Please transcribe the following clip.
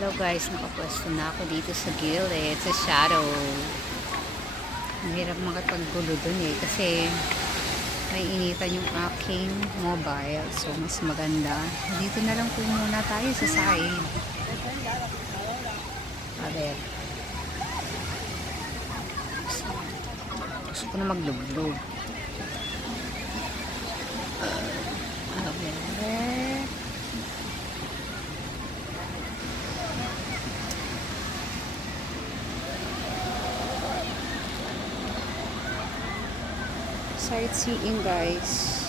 Hello guys, nakapwesto na ako dito sa gilid, sa shadow. Ang hirap makapaggulo dun kasi may initan yung aking mobile. So mas maganda. Dito na lang po muna tayo sa side. A ver. Gusto ko na maglublog. A ver. Sightseeing guys.